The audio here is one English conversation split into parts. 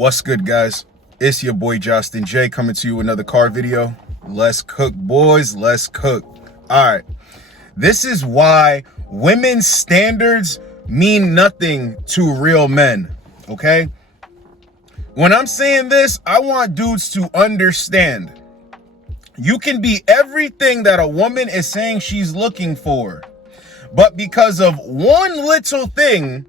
What's good, guys? It's your boy Justin J coming to you with another car video. Let's cook, boys. Let's cook. All right. This is why women's standards mean nothing to real men. Okay? When I'm saying this, I want dudes to understand. You can be everything that a woman is saying she's looking for. But because of one little thing,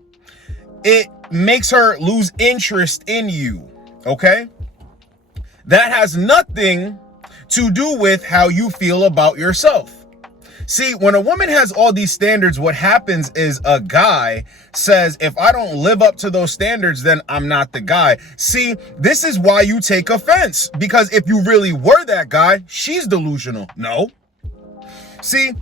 it makes her lose interest in you, okay? That has nothing to do with how you feel about yourself. See, when a woman has all these standards, what happens is a guy says, if I don't live up to those standards, then I'm not the guy. See, this is why you take offense, because if you really were that guy, she's delusional. No. See,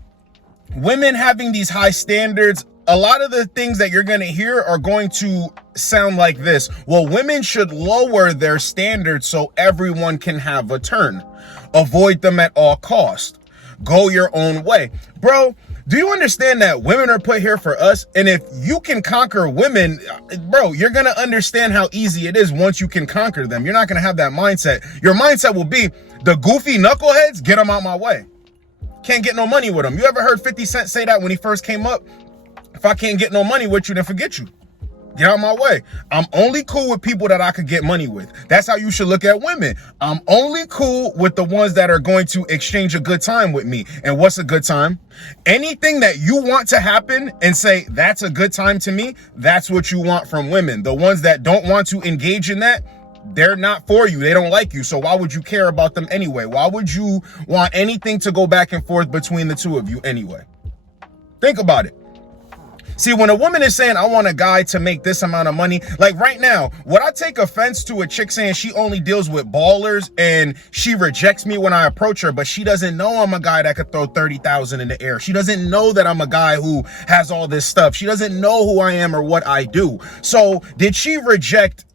women having these high standards, a lot of the things that you're going to hear are going to sound like this. Well, women should lower their standards so everyone can have a turn. Avoid them at all costs. Go your own way. Bro, do you understand that women are put here for us? And if you can conquer women, bro, you're going to understand how easy it is once you can conquer them. You're not going to have that mindset. Your mindset will be, the goofy knuckleheads, get them out my way. Can't get no money with them. You ever heard 50 Cent say that when he first came up? If I can't get no money with you, then forget you. Get out of my way. I'm only cool with people that I could get money with. That's how you should look at women. I'm only cool with the ones that are going to exchange a good time with me. And what's a good time? Anything that you want to happen and say, that's a good time to me, that's what you want from women. The ones that don't want to engage in that, they're not for you. They don't like you. So why would you care about them anyway? Why would you want anything to go back and forth between the two of you anyway? Think about it. See, when a woman is saying, I want a guy to make this amount of money, like right now, would I take offense to a chick saying she only deals with ballers and she rejects me when I approach her, but she doesn't know I'm a guy that could throw 30,000 in the air. She doesn't know that I'm a guy who has all this stuff. She doesn't know who I am or what I do. So did she reject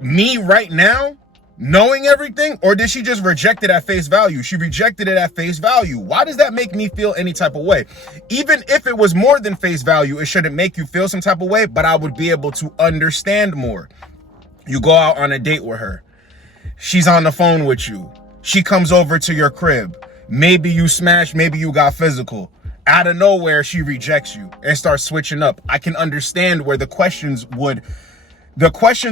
me right now, knowing everything, or did she just reject it at face value? She rejected it at face value. Why does that make me feel any type of way? Even if it was more than face value, it shouldn't make you feel some type of way, but I would be able to understand more. You go out on a date with her. She's on the phone with you. She comes over to your crib. Maybe you smash, maybe you got physical. Out of nowhere, she rejects you and starts switching up. I can understand where the questions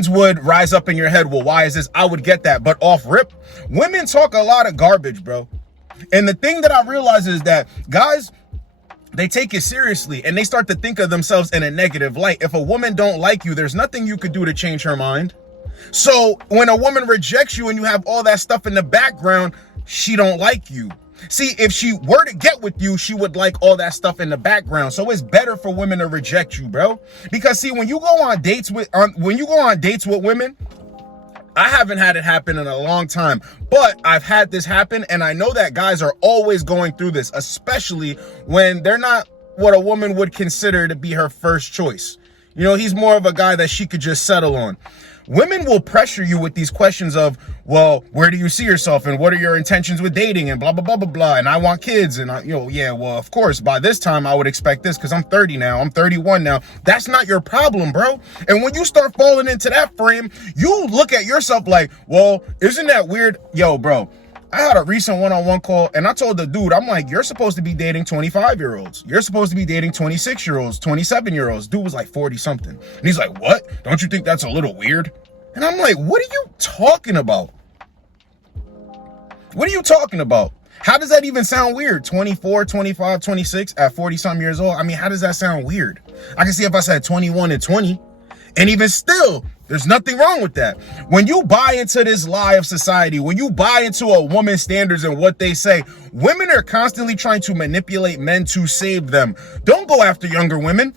would rise up in your head. Well, why is this? I would get that. But off rip, women talk a lot of garbage, bro. And the thing that I realize is that guys, they take it seriously and they start to think of themselves in a negative light. If a woman don't like you, there's nothing you could do to change her mind. So when a woman rejects you and you have all that stuff in the background, she don't like you. See, if she were to get with you, she would like all that stuff in the background. So it's better for women to reject you, bro. Because see, when you go on dates with women, I haven't had it happen in a long time, but I've had this happen, and I know that guys are always going through this, especially when they're not what a woman would consider to be her first choice. You know, he's more of a guy that she could just settle on. Women will pressure you with these questions of, well, where do you see yourself? And what are your intentions with dating? And blah, blah, blah, blah, blah. And I want kids. And yeah, well, of course, by this time I would expect this because I'm 30 now. I'm 31 now. That's not your problem, bro. And when you start falling into that frame, you look at yourself like, well, isn't that weird? Yo, bro, I had a recent one-on-one call and I told the dude, I'm like, you're supposed to be dating 25-year-olds. You're supposed to be dating 26-year-olds, 27-year-olds. Dude was like 40 something. And he's like, what? Don't you think that's a little weird? And I'm like, what are you talking about? What are you talking about? How does that even sound weird? 24, 25, 26 at 40 some years old. I mean, how does that sound weird? I can see if I said 21 and 20. And even still, there's nothing wrong with that. When you buy into this lie of society, when you buy into a woman's standards and what they say, women are constantly trying to manipulate men to save them. Don't go after younger women.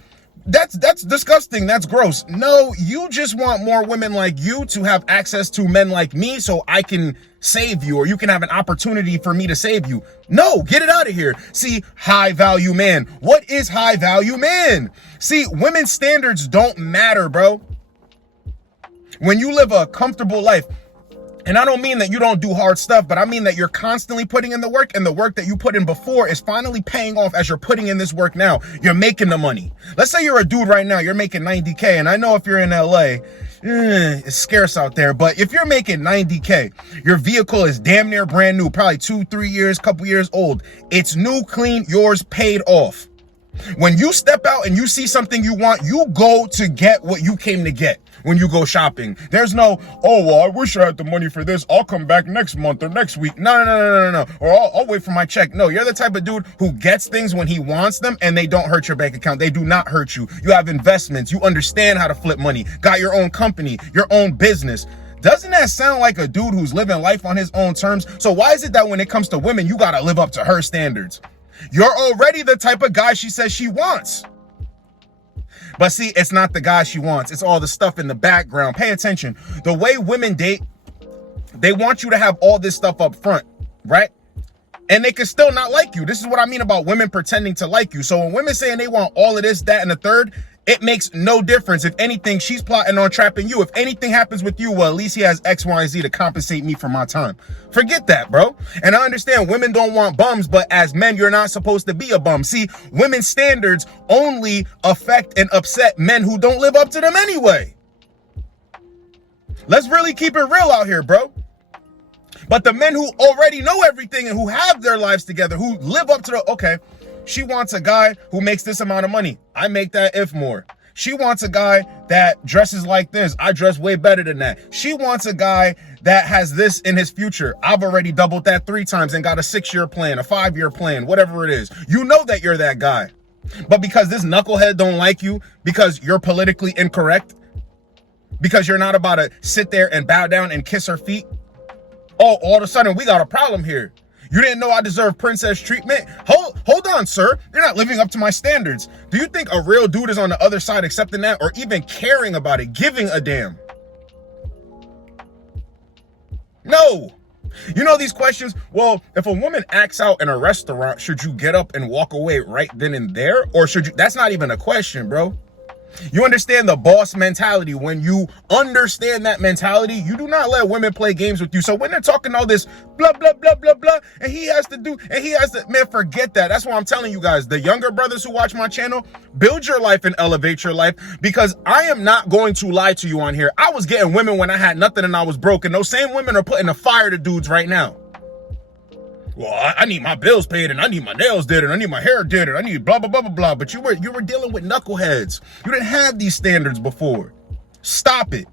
That's disgusting. That's gross. No, you just want more women like you to have access to men like me so I can save you, or you can have an opportunity for me to save you. No, get it out of here. See, high value man. What is high value man? See, women's standards don't matter, bro. When you live a comfortable life, and I don't mean that you don't do hard stuff, but I mean that you're constantly putting in the work, and the work that you put in before is finally paying off as you're putting in this work now. You're making the money. Let's say you're a dude right now, you're making 90K. And I know if you're in LA, it's scarce out there. But if you're making 90K, your vehicle is damn near brand new, probably 2-3 years, couple years old. It's new, clean, yours paid off. When you step out and you see something you want, you go to get what you came to get when you go shopping. There's no, oh, well, I wish I had the money for this. I'll come back next month or next week. No. Or I'll wait for my check. No, you're the type of dude who gets things when he wants them and they don't hurt your bank account. They do not hurt you. You have investments. You understand how to flip money. Got your own company, your own business. Doesn't that sound like a dude who's living life on his own terms? So why is it that when it comes to women, you got to live up to her standards? You're already the type of guy she says she wants. But see, it's not the guy she wants. It's all the stuff in the background. Pay attention. The way women date, they want you to have all this stuff up front, right? And they can still not like you. This is what I mean about women pretending to like you. So when women saying they want all of this, that, and the third, it makes no difference. If anything, she's plotting on trapping you. If anything happens with you, well, at least he has X, Y, and Z to compensate me for my time. Forget that, bro. And I understand women don't want bums, but as men, you're not supposed to be a bum. See, women's standards only affect and upset men who don't live up to them anyway. Let's really keep it real out here, bro. But the men who already know everything and who have their lives together, who live up to the, okay, she wants a guy who makes this amount of money. I make that if more. She wants a guy that dresses like this. I dress way better than that. She wants a guy that has this in his future. I've already doubled that 3 times and got a 6-year plan, a 5-year plan, whatever it is. You know that you're that guy. But because this knucklehead don't like you, because you're politically incorrect, because you're not about to sit there and bow down and kiss her feet, oh, all of a sudden we got a problem here. You didn't know I deserve princess treatment? Hold on, sir. You're not living up to my standards. Do you think a real dude is on the other side accepting that or even caring about it, giving a damn? No. You know these questions? Well, if a woman acts out in a restaurant, should you get up and walk away right then and there? Or should you? That's not even a question, bro. You understand the boss mentality. When you understand that mentality, you do not let women play games with you. So when they're talking all this blah, blah, blah, blah, blah, and he has to do, and he has to, man, forget that. That's why I'm telling you guys, the younger brothers who watch my channel, build your life and elevate your life, because I am not going to lie to you on here. I was getting women when I had nothing and I was broke, and those same women are putting the fire to dudes right now. Well, I need my bills paid, and I need my nails did, and I need my hair did, and I need blah, blah, blah, blah, blah. But you were dealing with knuckleheads. You didn't have these standards before. Stop it.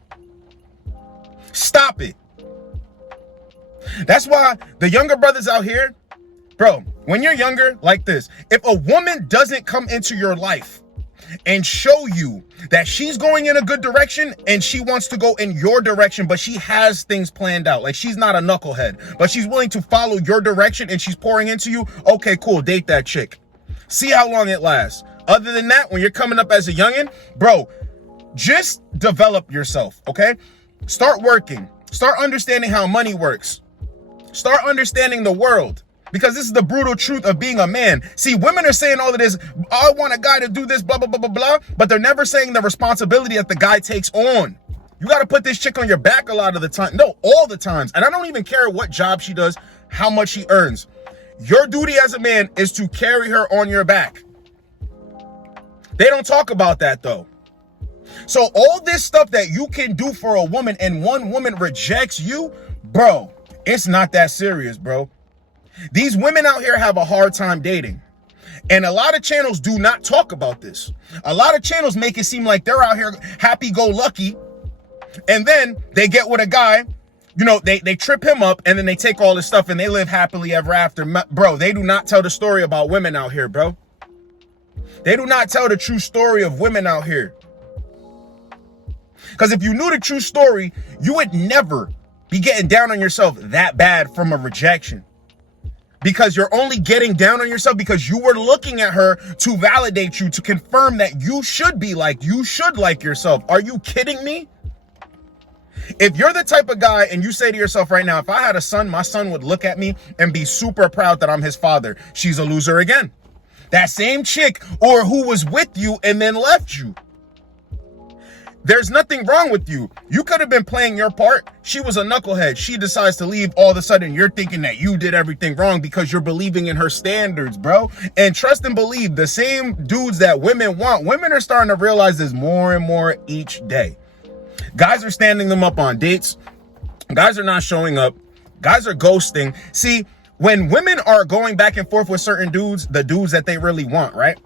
Stop it. That's why the younger brothers out here, bro, when you're younger like this, if a woman doesn't come into your life and show you that she's going in a good direction and she wants to go in your direction, but she has things planned out, like she's not a knucklehead, but she's willing to follow your direction and she's pouring into you, okay, cool, date that chick. See how long it lasts. Other than that, when you're coming up as a youngin', bro, just develop yourself, okay? Start working. Start understanding how money works. Start understanding the world. Because this is the brutal truth of being a man. See, women are saying all of this, I want a guy to do this, blah, blah, blah, blah, blah, but they're never saying the responsibility that the guy takes on. You got to put this chick on your back a lot of the time. No, all the times. And I don't even care what job she does, how much she earns. Your duty as a man is to carry her on your back. They don't talk about that, though. So all this stuff that you can do for a woman and one woman rejects you, bro, it's not that serious, bro. These women out here have a hard time dating. And a lot of channels do not talk about this. A lot of channels make it seem like they're out here happy-go-lucky. And then they get with a guy, you know, they trip him up and then they take all this stuff and they live happily ever after. Bro, they do not tell the story about women out here, bro. They do not tell the true story of women out here. Because if you knew the true story, you would never be getting down on yourself that bad from a rejection. Because you're only getting down on yourself because you were looking at her to validate you, to confirm that you should be like, you should like yourself. Are you kidding me? If you're the type of guy and you say to yourself right now, if I had a son, my son would look at me and be super proud that I'm his father. She's a loser again. That same chick or who was with you and then left you. There's nothing wrong with you. You could have been playing your part. She was a knucklehead. She decides to leave. All of a sudden, you're thinking that you did everything wrong because you're believing in her standards, bro. And trust and believe, the same dudes that women want, women are starting to realize this more and more each day. Guys are standing them up on dates. Guys are not showing up. Guys are ghosting. See, when women are going back and forth with certain dudes, the dudes that they really want, right?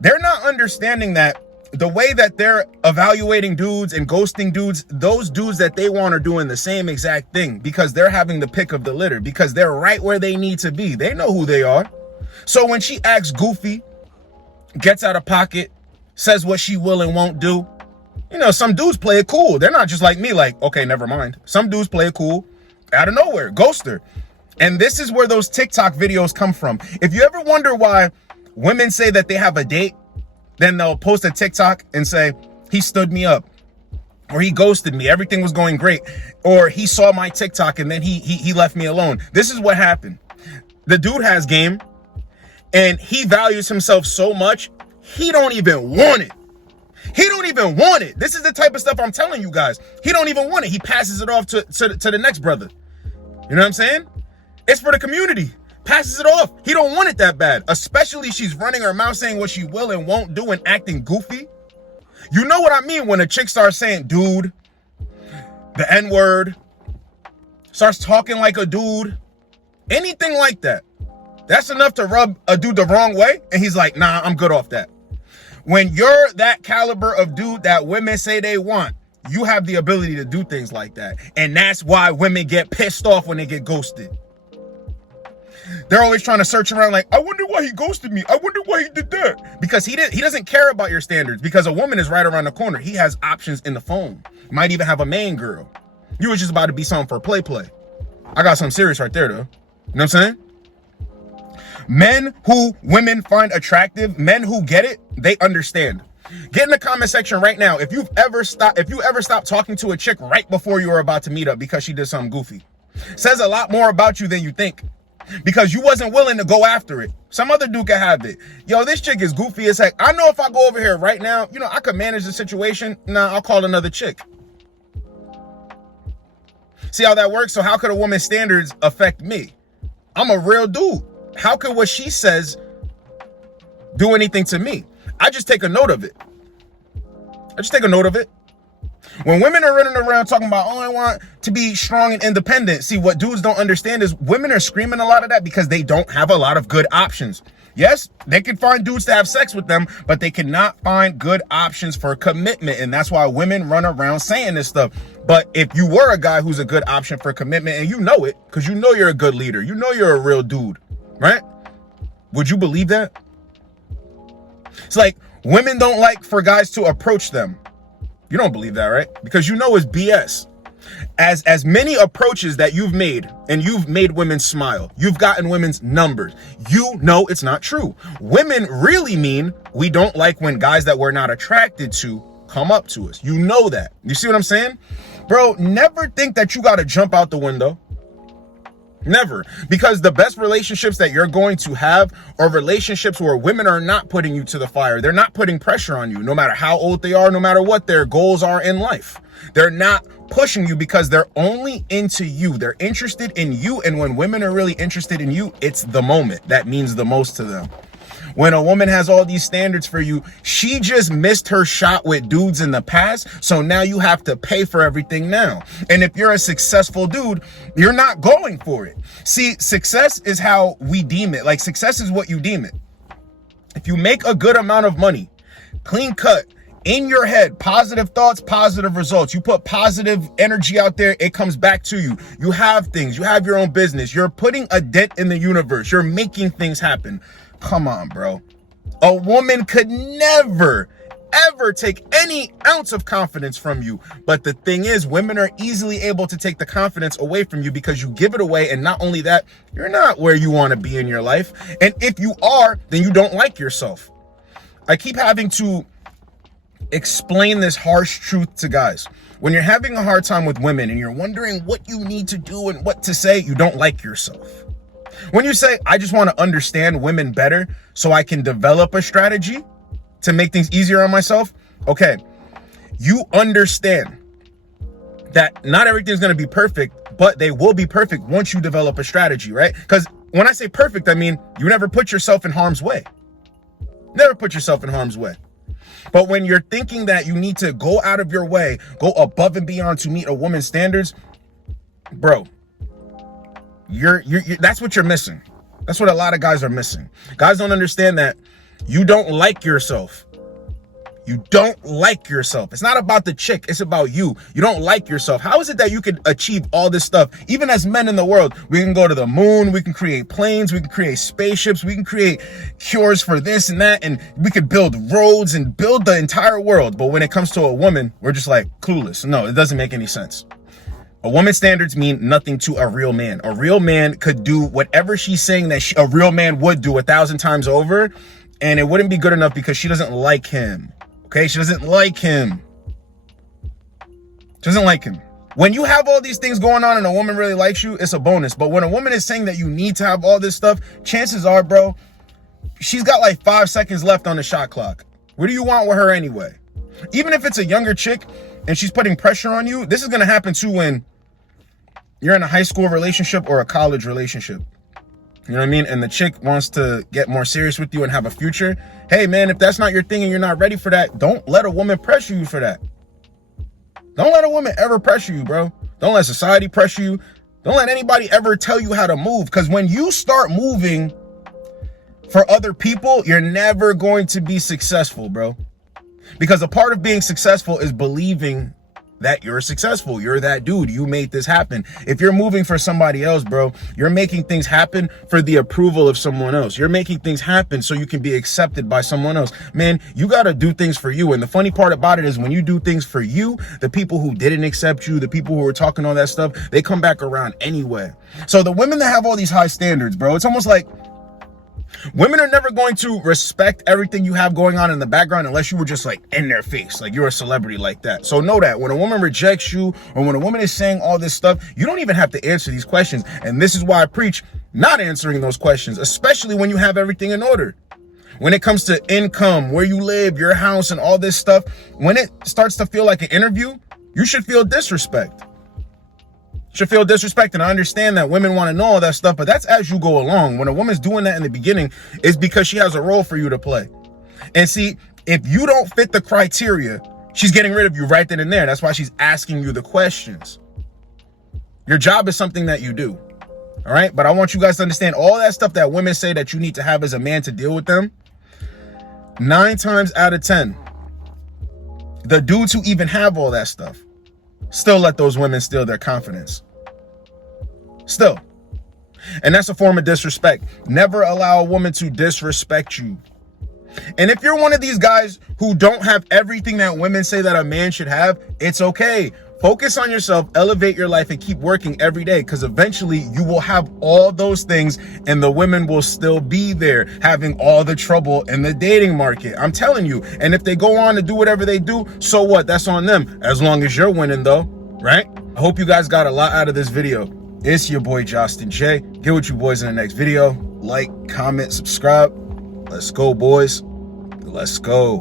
They're not understanding that the way that they're evaluating dudes and ghosting dudes, those dudes that they want are doing the same exact thing because they're having the pick of the litter, because they're right where they need to be. They know who they are. So when she acts goofy, gets out of pocket, says what she will and won't do, you know, some dudes play it cool. They're not just like me, like, okay, never mind. Some dudes play it cool out of nowhere, ghost her. And this is where those TikTok videos come from. If you ever wonder why women say that they have a date, then they'll post a TikTok and say, he stood me up, or he ghosted me, everything was going great, or he saw my TikTok and then he left me alone. This is what happened. The dude has game and he values himself so much, he don't even want it. He don't even want it. This is the type of stuff I'm telling you guys. He don't even want it. He passes it off to the next brother. You know what I'm saying? It's for the community. Passes it off. He don't want it that bad. Especially she's running her mouth saying what she will and won't do and acting goofy. You know what I mean when a chick starts saying dude, the N-word, starts talking like a dude, anything like that. That's enough to rub a dude the wrong way. And he's like, nah, I'm good off that. When you're that caliber of dude that women say they want, you have the ability to do things like that. And that's why women get pissed off when they get ghosted. They're always trying to search around like, I wonder why he ghosted me. I wonder why he did that. Because he doesn't care about your standards, because a woman is right around the corner. He has options in the phone. Might even have a main girl. You was just about to be something for play. I got something serious right there though. You know what I'm saying? Men who women find attractive, men who get it, they understand. Get in the comment section right now if you ever stopped talking to a chick right before you were about to meet up because she did something goofy. Says a lot more about you than you think, because you wasn't willing to go after it. Some other dude can have it. Yo, this chick is goofy as heck. I know if I go over here right now, you know, I could manage the situation. Nah, I'll call another chick. See how that works? So how could a woman's standards affect me? I'm a real dude. How could what she says do anything to me? I just take a note of it. When women are running around talking about, oh, I want to be strong and independent. See, what dudes don't understand is women are screaming a lot of that because they don't have a lot of good options. Yes, they can find dudes to have sex with them, but they cannot find good options for commitment. And that's why women run around saying this stuff. But if you were a guy who's a good option for commitment, and you know it, because you know you're a good leader, you know you're a real dude, right? Would you believe that? It's like women don't like for guys to approach them. You don't believe that, right? Because you know it's BS. As many approaches that you've made, and you've made women smile, you've gotten women's numbers, you know it's not true. Women really mean we don't like when guys that we're not attracted to come up to us. You know that. You see what I'm saying? Bro, never think that you got to jump out the window. Never. Because the best relationships that you're going to have are relationships where women are not putting you to the fire. They're not putting pressure on you, no matter how old they are, no matter what their goals are in life. They're not pushing you because they're only into you. They're interested in you. And when women are really interested in you, it's the moment that means the most to them. When a woman has all these standards for you, she just missed her shot with dudes in the past. So now you have to pay for everything now. And if you're a successful dude, you're not going for it. See, success is how we deem it. Like, success is what you deem it. If you make a good amount of money, clean cut, in your head, positive thoughts, positive results. You put positive energy out there, it comes back to you. You have things, you have your own business. You're putting a dent in the universe. You're making things happen. Come on, bro. A woman could never, ever take any ounce of confidence from you. But the thing is, women are easily able to take the confidence away from you because you give it away. And not only that, you're not where you want to be in your life. And if you are, then you don't like yourself. I keep having to explain this harsh truth to guys. When you're having a hard time with women and you're wondering what you need to do and what to say, you don't like yourself. When you say, I just want to understand women better so I can develop a strategy to make things easier on myself. Okay, you understand that not everything's going to be perfect, but they will be perfect once you develop a strategy, right? Because when I say perfect, I mean, you never put yourself in harm's way. Never put yourself in harm's way. But when you're thinking that you need to go out of your way, go above and beyond to meet a woman's standards, bro, you're that's what you're missing. That's what a lot of guys are missing. Guys don't understand that you don't like yourself. You don't like yourself. It's not about the chick. It's about you. You don't like yourself. How is it that you can achieve all this stuff? Even as men in the world, we can go to the moon. We can create planes. We can create spaceships. We can create cures for this and that. And we could build roads and build the entire world. But when it comes to a woman, we're just like clueless. No, it doesn't make any sense. A woman's standards mean nothing to a real man. A real man could do whatever she's saying that a real man would do 1,000 times over. And it wouldn't be good enough because she doesn't like him. Okay, she doesn't like him. She doesn't like him. When you have all these things going on and a woman really likes you, it's a bonus. But when a woman is saying that you need to have all this stuff, chances are, bro, she's got like 5 seconds left on the shot clock. What do you want with her anyway? Even if it's a younger chick and she's putting pressure on you, this is going to happen too when you're in a high school relationship or a college relationship. You know what I mean? And the chick wants to get more serious with you and have a future. Hey, man, if that's not your thing and you're not ready for that, don't let a woman pressure you for that. Don't let a woman ever pressure you, bro. Don't let society pressure you. Don't let anybody ever tell you how to move. Because when you start moving for other people, you're never going to be successful, bro. Because a part of being successful is believing that you're successful. You're that dude. You made this happen. If you're moving for somebody else, bro, you're making things happen for the approval of someone else. You're making things happen so you can be accepted by someone else. Man, you got to do things for you. And the funny part about it is when you do things for you, the people who didn't accept you, the people who were talking all that stuff, they come back around anyway. So the women that have all these high standards, bro, it's almost like women are never going to respect everything you have going on in the background unless you were just like in their face, like you're a celebrity like that. So know that when a woman rejects you or when a woman is saying all this stuff, you don't even have to answer these questions. And this is why I preach not answering those questions, especially when you have everything in order. When it comes to income, where you live, your house and all this stuff, when it starts to feel like an interview, you should feel disrespect. Should feel disrespect. And I understand that women want to know all that stuff, but that's as you go along. When a woman's doing that in the beginning, it's because she has a role for you to play. And see, if you don't fit the criteria, she's getting rid of you right then and there. That's why she's asking you the questions. Your job is something that you do. All right. But I want you guys to understand all that stuff that women say that you need to have as a man to deal with them. 9 times out of 10, the dudes who even have all that stuff still let those women steal their confidence. Still. And that's a form of disrespect. Never allow a woman to disrespect you. And if you're one of these guys who don't have everything that women say that a man should have, it's okay. Focus on yourself, elevate your life, and keep working every day, because eventually you will have all those things and the women will still be there having all the trouble in the dating market. I'm telling you. And if they go on to do whatever they do, so what? That's on them. As long as you're winning, though, right? I hope you guys got a lot out of this video. It's your boy, Justin J. Get with you boys in the next video. Like, comment, subscribe. Let's go, boys. Let's go.